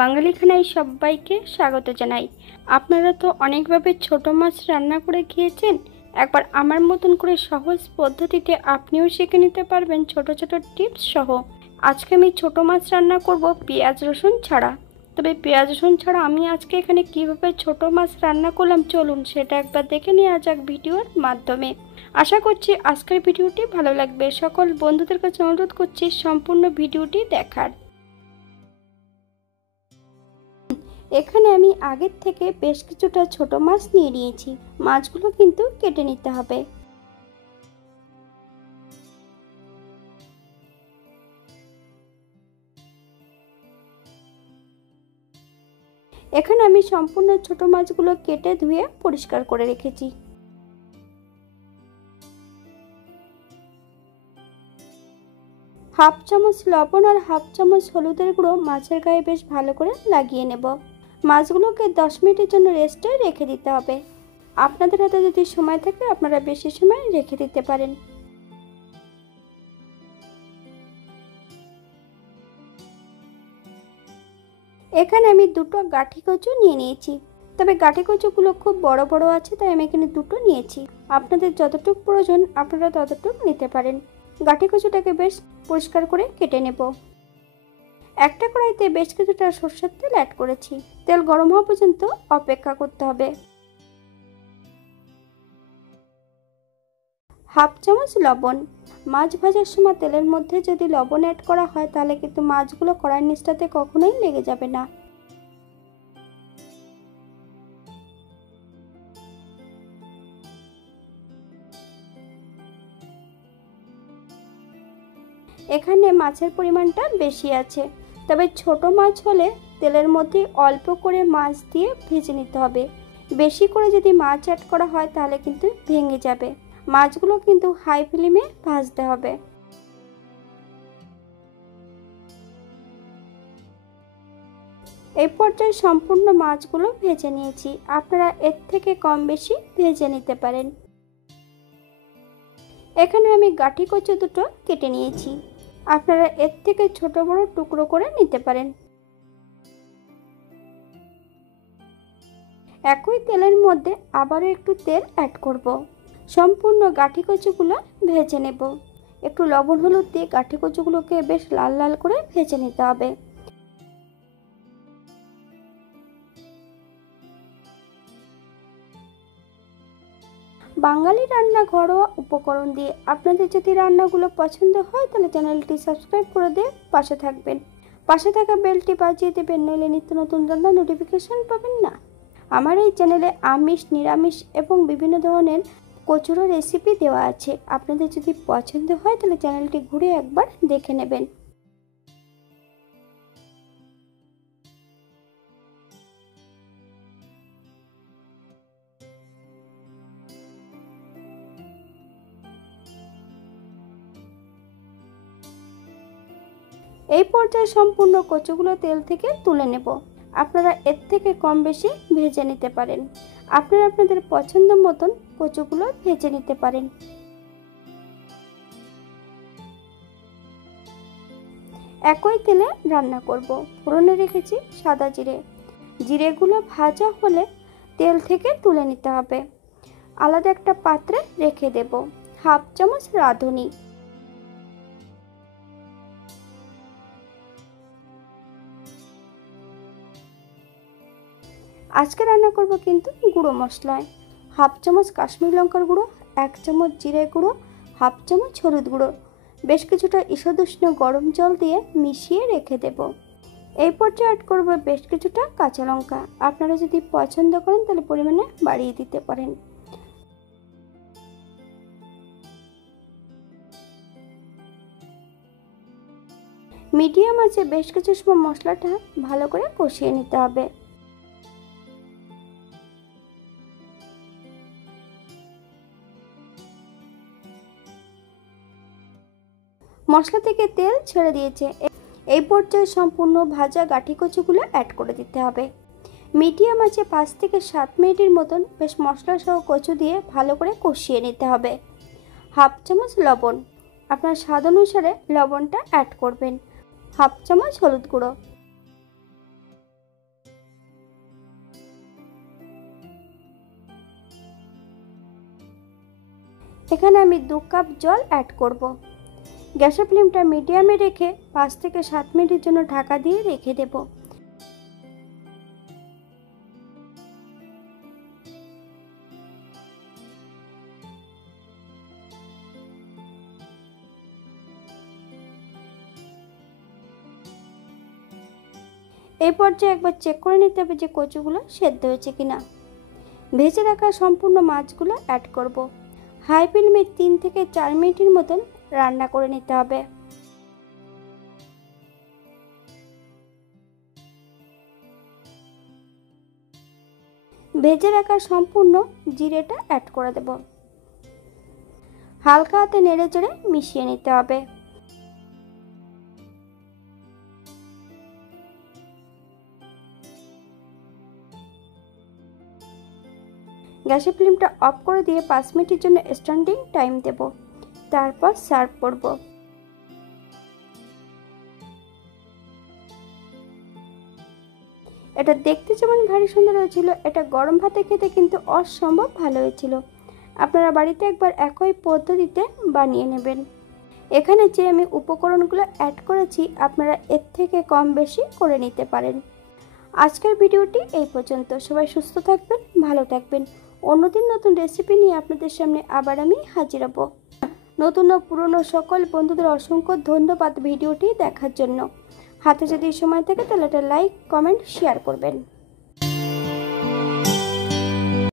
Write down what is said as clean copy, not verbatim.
বাঙালি খানায় সবাইকে স্বাগত জানাই। আপনারা তো অনেকভাবে ছোট মাছ রান্না করে খেয়েছেন। একবার আমার মতন করে সহজ পদ্ধতিতে আপনিও শিখে নিতে পারবেন ছোট ছোট টিপস সহ। আজকে আমি ছোট মাছ রান্না করব পেঁয়াজ রসুন ছাড়া। তবে পেঁয়াজ রসুন ছাড়া আমি আজকে এখানে কিভাবে ছোট মাছ রান্না করলাম চলুন সেটা একবার দেখে নেওয়া যাক ভিডিওর মাধ্যমে। আশা করছি আজকের ভিডিওটি ভালো লাগবে। সকল বন্ধুদের কাছে অনুরোধ করছি সম্পূর্ণ ভিডিওটি দেখার। এখানে আমি আগের থেকে বেশ কিছুটা ছোট মাছ নিয়ে নিয়েছি। মাছগুলো কিন্তু কেটে নিতে হবে। এখানে আমি সম্পূর্ণ ছোট মাছগুলো কেটে ধুয়ে পরিষ্কার করে রেখেছি। হাফ চামচ লবণ আর হাফ চামচ হলুদের গুঁড়ো মাছের গায়ে বেশ ভালো করে লাগিয়ে নেব। মাছগুলোকে 10 মিনিটের জন্য রেস্টে রেখে দিতে হবে। আপনাদের হাতে যদি সময় থাকে আপনারা বেশি সময় রেখে দিতে পারেন। এখানে আমি দুটো গাঠি কচু নিয়ে নিয়েছি। তবে গাঠি কচুগুলো খুব বড় বড় আছে, তাই আমি এখানে দুটো নিয়েছি। আপনাদের যতটুকু প্রয়োজন আপনারা ততটুকু নিতে পারেন। গাঠি কচুটাকে বেশ পরিষ্কার করে কেটে নেব। একটা কড়াইতে বেশ কিছুটা সরষের তেল অ্যাড করেছি। তেল গরম হওয়া পর্যন্ত অপেক্ষা করতে হবে। হাফ চামচ লবণ। মাছ ভাজার সময় তেলের মধ্যে যদি লবণ অ্যাড করা হয় তাহলে কিন্তু মাছগুলো কড়াইয়ের নিচটাতে কখনোই লেগে যাবে না। এখানে মাছের পরিমাণটা বেশি আছে, তবে ছোট মাছ হলে তেলের মধ্যে অল্প করে মাছ দিয়ে ভেজে নিতে হবে। বেশি করে যদি মাছ অ্যাড করা হয় তাহলে কিন্তু ভেঙে যাবে। মাছগুলো কিন্তু হাই ফ্লেমে ভাজতে হবে। এই পর্যায়ে সম্পূর্ণ মাছগুলো ভেজে নিয়েছি। আপনারা এর থেকে কম বেশি ভেজে নিতে পারেন। এখানে আমি গাঠি কচু দুটো কেটে নিয়েছি। আপনারা এর থেকে ছোট বড় টুকরো করে নিতে পারেন। একই তেলের মধ্যে আবারও একটু তেল অ্যাড করব। সম্পূর্ণ গাঠি কচুগুলো ভেজে নেব। একটু লবণ হলুদ দিয়ে গাঠি কচুগুলোকে বেশ লাল লাল করে ভেজে নিতে হবে। বাঙালি রান্না ঘরোয়া উপকরণ দিয়ে আপনাদের যদি রান্নাগুলো পছন্দ হয় তাহলে চ্যানেলটি সাবস্ক্রাইব করে দিয়ে পাশে থাকবেন। পাশে থাকা বেলটি বাজিয়ে দেবেন, নইলে নিত্য নতুন রান্নার নোটিফিকেশন পাবেন না। আমার এই চ্যানেলে আমিষ, নিরামিষ এবং বিভিন্ন ধরনের কচুরো রেসিপি দেওয়া আছে। আপনাদের যদি পছন্দ হয় তাহলে চ্যানেলটি ঘুরে একবার দেখে নেবেন। এই পর্যায়ে সম্পূর্ণ কচুগুলো তেল থেকে তুলে নেব। আপনারা এর থেকে কম বেশি ভেজে নিতে পারেন। আপনারা আপনাদের পছন্দ মতন কচুগুলো ভেজে নিতে পারেন। একই তেলে রান্না করব। ফোড়নে রেখেছি সাদা জিরে। জিরেগুলো ভাজা হলে তেল থেকে তুলে নিতে হবে। আলাদা একটা পাত্রে রেখে দেব হাফ চামচ রাঁধুনি। আজকে রান্না করব কিন্তু গুঁড়ো মশলায়। হাফ চামচ কাশ্মীরি লঙ্কার গুঁড়ো, 1 চামচ জিরে গুঁড়ো, হাফ চামচ হলুদ গুঁড়ো। বেশ কিছুটা ঈষদুষ্ণ গরম জল দিয়ে মিশিয়ে রেখে দেব। এই পর্যায়ে অ্যাড করব বেশ কিছুটা কাঁচা লঙ্কা। আপনারা যদি পছন্দ করেন তাহলে পরিমাণে বাড়িয়ে দিতে পারেন। মিডিয়াম আঁচে বেশ কিছু সময় মশলাটা ভালো করে কষিয়ে নিতে হবে। মশলা থেকে তেল ছেড়ে দিয়েছে। এই পর্যায়ে সম্পূর্ণ ভাজা গাঠি কচুগুলো অ্যাড করে দিতে হবে। মিডিয়াম আঁচে 5 থেকে 7 মিনিটের মতন বেশ মশলা সহ কচু দিয়ে ভালো করে কষিয়ে নিতে হবে। হাফ চামচ লবণ, আপনার স্বাদ অনুসারে লবণটা অ্যাড করবেন। হাফ চামচ হলুদ গুঁড়ো, এখানে আমি 2 কাপ জল অ্যাড করব। গ্যাসের ফ্লেমটা মিডিয়ামে রেখে 5 থেকে 7 মিনিটের জন্য ঢাকা দিয়ে রেখে দেব। এই পর্যায়ে একবার চেক করে নিতে হবে যে কচুগুলো সেদ্ধ হয়েছে কিনা। ভেজে রাখা সম্পূর্ণ মাছগুলো অ্যাড করব। হাই ফ্লেমে 3 থেকে 4 মিনিটের মতন রান্না করে নিতে হবে। ভেজে রাখা সম্পূর্ণ জিরেটা অ্যাড করে দেব। হালকা হাতে নেড়ে চেড়ে মিশিয়ে নিতে হবে। গ্যাসের ফ্লেমটা অফ করে দিয়ে 5 মিনিটের জন্য স্ট্যান্ডিং টাইম দেব। তারপর সার্ভ করব। এটা দেখতে যেমন ভারী সুন্দর হয়েছিল, এটা গরম ভাতে খেতে কিন্তু অসম্ভব ভালো হয়েছিল। আপনারা বাড়িতে একবার একই পদ্ধতিতে বানিয়ে নেবেন। এখানে যে আমি উপকরণগুলো অ্যাড করেছি আপনারা এর থেকে কম বেশি করে নিতে পারেন। আজকের ভিডিওটি এই পর্যন্ত। সবাই সুস্থ থাকবেন, ভালো থাকবেন। অন্যদিন নতুন রেসিপি নিয়ে আপনাদের সামনে আবার আমি হাজির হব। নতুন ও পুরনো সকল বন্ধুদের অসংখ্য ধন্যবাদ ভিডিওটি দেখার জন্য। হাতে যদি সময় থাকে তাহলে একটা লাইক, কমেন্ট, শেয়ার করবেন।